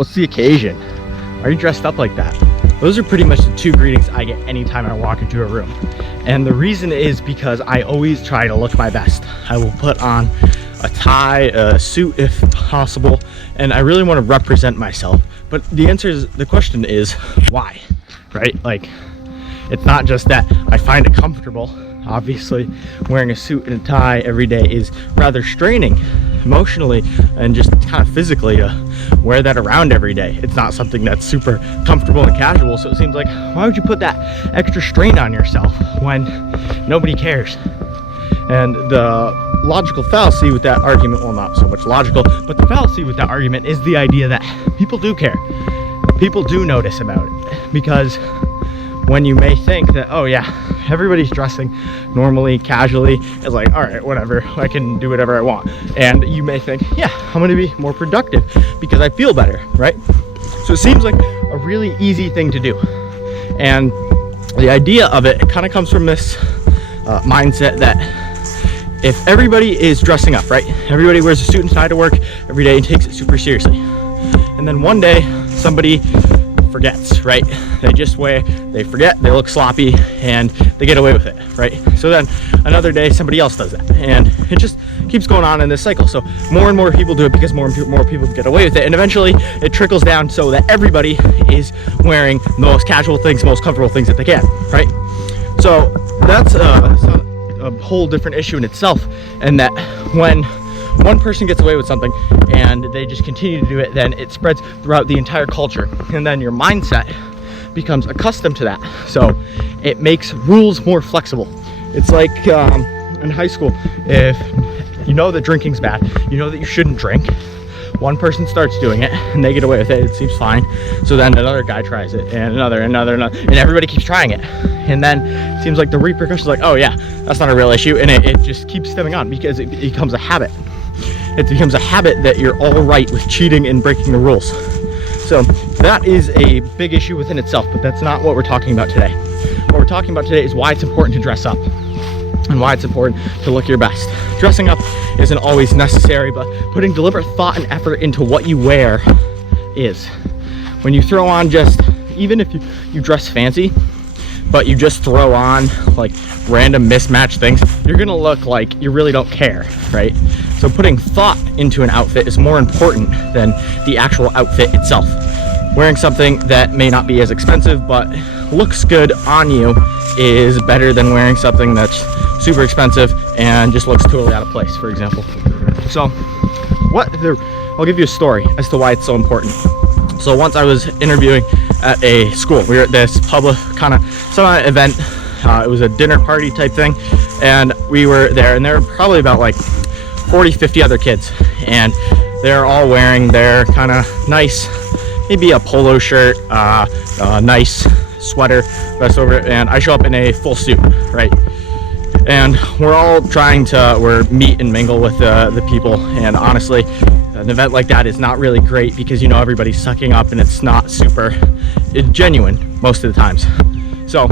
What's the occasion? Why are you dressed up like that? Those are pretty much the two greetings I get anytime I walk into a room. And the reason is because I always try to look my best. I will put on a tie, a suit if possible, and I really want to represent myself. But the question is why, right? Like, it's not just that I find it comfortable. Obviously, wearing a suit and a tie every day is rather straining emotionally and just kind of physically to wear that around every day. It's not something that's super comfortable and casual, so it seems like, why would you put that extra strain on yourself when nobody cares? And the logical fallacy with that argument, well, not so much logical, but the fallacy with that argument is the idea that people do care. People do notice about it, because when you may think that, oh yeah, everybody's dressing normally, casually, it's like, all right, whatever, I can do whatever I want. And you may think, yeah, I'm gonna be more productive because I feel better, right? So it seems like a really easy thing to do. And the idea of it kind of comes from this mindset that if everybody is dressing up, right? Everybody wears a suit and tie to work every day and takes it super seriously. And then one day somebody forgets, right? They forget, they look sloppy, and they get away with it, right? So then another day somebody else does that, and it just keeps going on in this cycle. So more and more people do it because more and more people get away with it, and eventually it trickles down so that everybody is wearing the most casual things, most comfortable things that they can, right? So that's a whole different issue in itself, and that when one person gets away with something and they just continue to do it, then it spreads throughout the entire culture, and then your mindset becomes accustomed to that, so it makes rules more flexible. It's like in high school, if you know that drinking's bad, you know that you shouldn't drink, one person starts doing it and they get away with it, it seems fine, so then another guy tries it, and another, and everybody keeps trying it, and then it seems like the repercussions, like, oh yeah, that's not a real issue, and it just keeps stemming on because it becomes a habit. It becomes a habit that you're all right with cheating and breaking the rules. So that is a big issue within itself, but that's not what we're talking about today. What we're talking about today is why it's important to dress up and why it's important to look your best. Dressing up isn't always necessary, but putting deliberate thought and effort into what you wear is. When you throw on even if you dress fancy, but you just throw on like random mismatched things, you're gonna look like you really don't care, right? So putting thought into an outfit is more important than the actual outfit itself. Wearing something that may not be as expensive but looks good on you is better than wearing something that's super expensive and just looks totally out of place, for example. So I'll give you a story as to why it's so important. So once I was interviewing at a school. We were at this public kind of semi-event. It was a dinner party type thing, and we were there, and there were probably about like 40-50 other kids, and they're all wearing their kind of nice, maybe a polo shirt, a nice sweater vest over it, and I show up in a full suit, right? And we're all trying to meet and mingle with the people, and honestly, an event like that is not really great because, you know, everybody's sucking up and it's not super genuine most of the times. So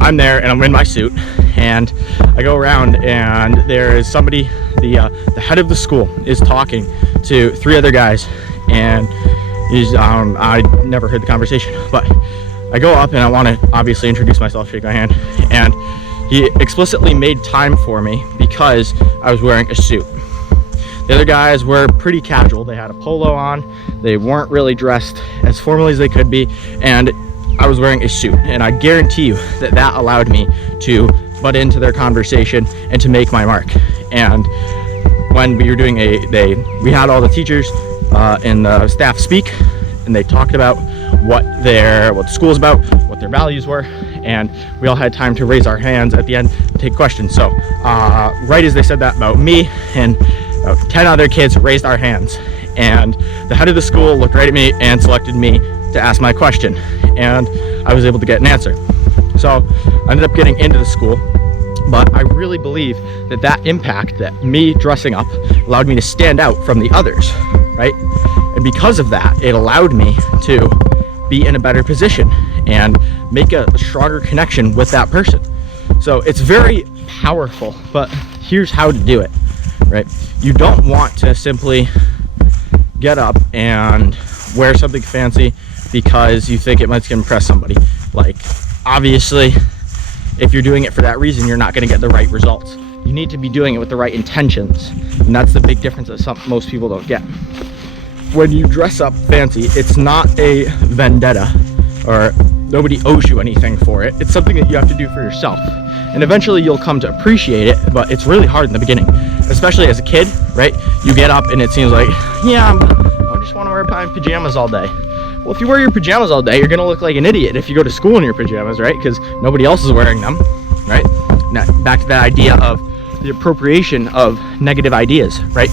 I'm there and I'm in my suit, and I go around, and there is somebody, the head of the school is talking to 3 other guys, and he's I never heard the conversation, but I go up and I want to obviously introduce myself, shake my hand, and he explicitly made time for me because I was wearing a suit. The other guys were pretty casual. They had a polo on. They weren't really dressed as formally as they could be, and I was wearing a suit. And I guarantee you that that allowed me to butt into their conversation and to make my mark. And when we were doing we had all the teachers and the staff speak, and they talked about what the school's about, what their values were, and we all had time to raise our hands at the end and take questions. So right as they said that about me, and about 10 other kids raised our hands, and the head of the school looked right at me and selected me to ask my question, and I was able to get an answer. So I ended up getting into the school, but I really believe that impact, that me dressing up, allowed me to stand out from the others, right? And because of that, it allowed me to be in a better position and make a stronger connection with that person. So it's very powerful, but here's how to do it, right? You don't want to simply get up and wear something fancy because you think it might impress somebody. Like, obviously, if you're doing it for that reason, you're not going to get the right results. You need to be doing it with the right intentions, and that's the big difference that most people don't get. When you dress up fancy, it's not a vendetta, or nobody owes you anything for it. It's something that you have to do for yourself, and eventually you'll come to appreciate it, but it's really hard in the beginning, especially as a kid, right? You get up and it seems like, yeah, I just want to wear my pajamas all day. Well, if you wear your pajamas all day, you're gonna look like an idiot if you go to school in your pajamas, right? Because nobody else is wearing them, right? Now, back to that idea of the appropriation of negative ideas, right?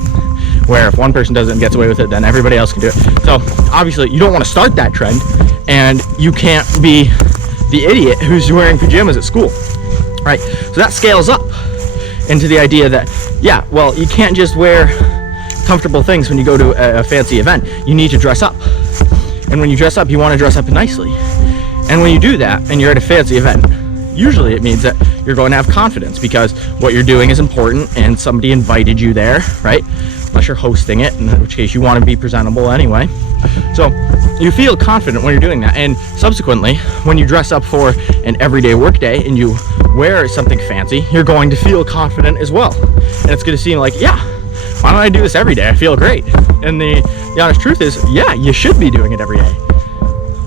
Where if one person does it and gets away with it, then everybody else can do it. So obviously you don't want to start that trend, and you can't be the idiot who's wearing pajamas at school, right? So that scales up into the idea that, yeah, well, you can't just wear comfortable things when you go to a fancy event. You need to dress up. And when you dress up, you want to dress up nicely. And when you do that and you're at a fancy event, usually it means that you're going to have confidence because what you're doing is important and somebody invited you there, right? Unless you're hosting it, in which case you want to be presentable anyway. So you feel confident when you're doing that. And subsequently, when you dress up for an everyday work day and you wear something fancy, you're going to feel confident as well. And it's going to seem like, yeah, why don't I do this every day? I feel great. And the honest truth is, yeah, you should be doing it every day.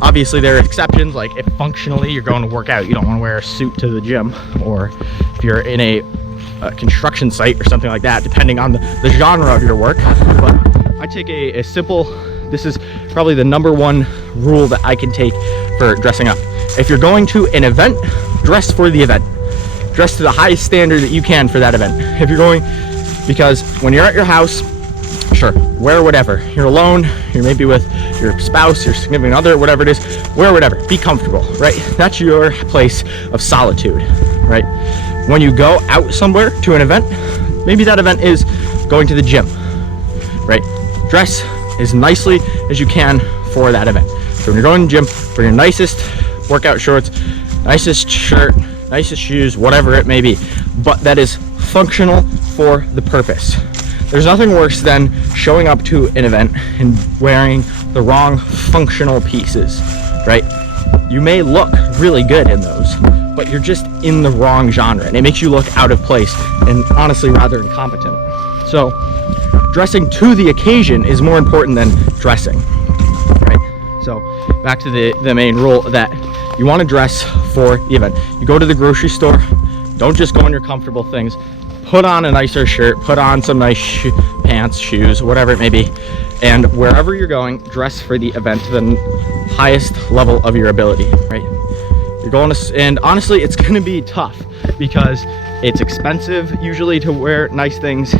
Obviously, there are exceptions, like if functionally you're going to work out, you don't want to wear a suit to the gym, or if you're in a construction site or something like that, depending on the genre of your work. But I take a simple, this is probably the number one rule that I can take for dressing up. If you're going to an event, dress for the event. Dress to the highest standard that you can for that event. If you're going, because when you're at your house, sure, wear whatever. You're alone, you're maybe with your spouse, your significant other, whatever it is, wear whatever. Be comfortable, right? That's your place of solitude, right? When you go out somewhere to an event, maybe that event is going to the gym, right? Dress as nicely as you can for that event. So when you're going to the gym, wear your nicest workout shorts, nicest shirt, nicest shoes, whatever it may be, but that is functional for the purpose. There's nothing worse than showing up to an event and wearing the wrong functional pieces, right? You may look really good in those, but you're just in the wrong genre, and it makes you look out of place and honestly rather incompetent. So dressing to the occasion is more important than dressing, right? So back to the main rule that you want to dress for the event. You go to the grocery store, don't just go in your comfortable things. Put on a nicer shirt, put on some nice pants, shoes, whatever it may be, and wherever you're going, dress for the event to the highest level of your ability, right? You're going to, and honestly, it's going to be tough because it's expensive usually to wear nice things,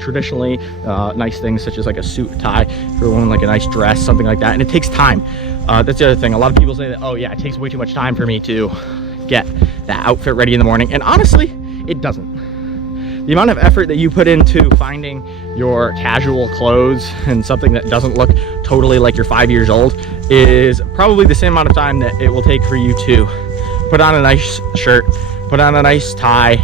traditionally nice things such as like a suit, tie, if you're wearing like a nice dress, something like that, and it takes time. That's the other thing. A lot of people say that, oh yeah, it takes way too much time for me to get that outfit ready in the morning, and honestly, it doesn't. The amount of effort that you put into finding your casual clothes and something that doesn't look totally like you're 5 years old is probably the same amount of time that it will take for you to put on a nice shirt, put on a nice tie,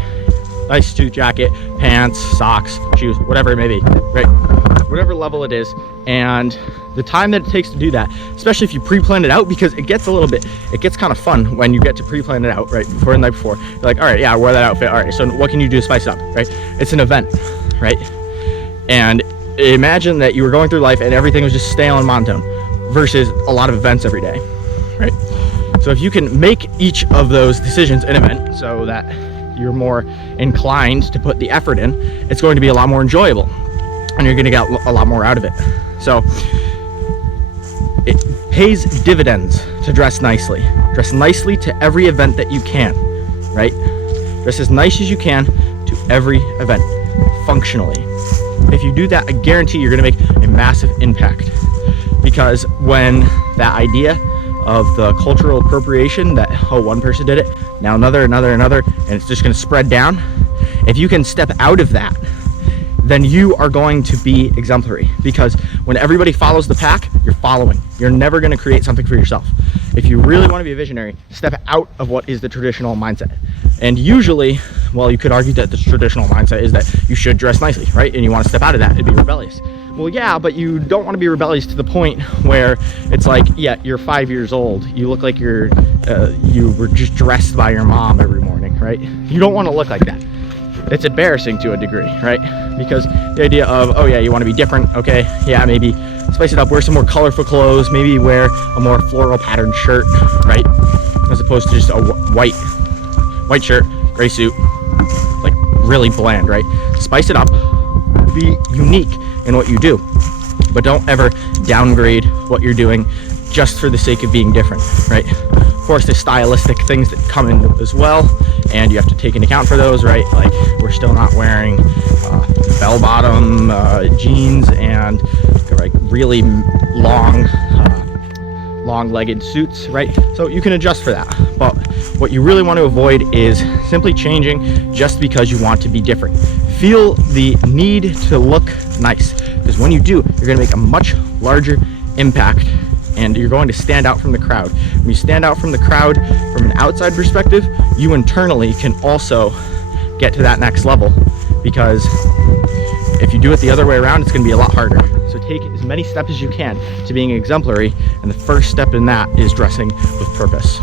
nice suit jacket, pants, socks, shoes, whatever it may be, right? Whatever level it is. And the time that it takes to do that, especially if you pre-plan it out, because it gets kind of fun when you get to pre-plan it out, right, before the night before. You're like, all right, yeah, I wore that outfit, all right, so what can you do to spice it up, right? It's an event, right? And imagine that you were going through life and everything was just stale and monotone versus a lot of events every day, right? So if you can make each of those decisions an event so that you're more inclined to put the effort in, it's going to be a lot more enjoyable and you're going to get a lot more out of it. So it pays dividends to dress nicely. Dress nicely to every event that you can, right? Dress as nice as you can to every event, functionally. If you do that, I guarantee you're going to make a massive impact. Because when that idea of the cultural appropriation that, oh, one person did it, now another, and it's just going to spread down, if you can step out of that, then you are going to be exemplary. Because when everybody follows the pack, you're following. You're never going to create something for yourself. If you really want to be a visionary, step out of what is the traditional mindset. And usually, well, you could argue that the traditional mindset is that you should dress nicely, right? And you want to step out of that and be rebellious. Well, yeah, but you don't want to be rebellious to the point where it's like, yeah, you're 5 years old. You look like you were just dressed by your mom every morning, right? You don't want to look like that. It's embarrassing to a degree, right? Because the idea of, oh yeah, you want to be different. Okay, yeah, maybe spice it up, wear some more colorful clothes, maybe wear a more floral patterned shirt, right? As opposed to just a white shirt, gray suit, like really bland, right? Spice it up, be unique in what you do, but don't ever downgrade what you're doing just for the sake of being different, right? Of course, there's stylistic things that come in as well, and you have to take into account for those, right? Like, we're still not wearing bell-bottom jeans and like really long-legged suits, right? So you can adjust for that, but what you really want to avoid is simply changing just because you want to be different. Feel the need to look nice, because when you do, you're going to make a much larger impact and you're going to stand out from the crowd. When you stand out from the crowd from an outside perspective, you internally can also get to that next level, because if you do it the other way around, it's going to be a lot harder. So take as many steps as you can to being exemplary, and the first step in that is dressing with purpose.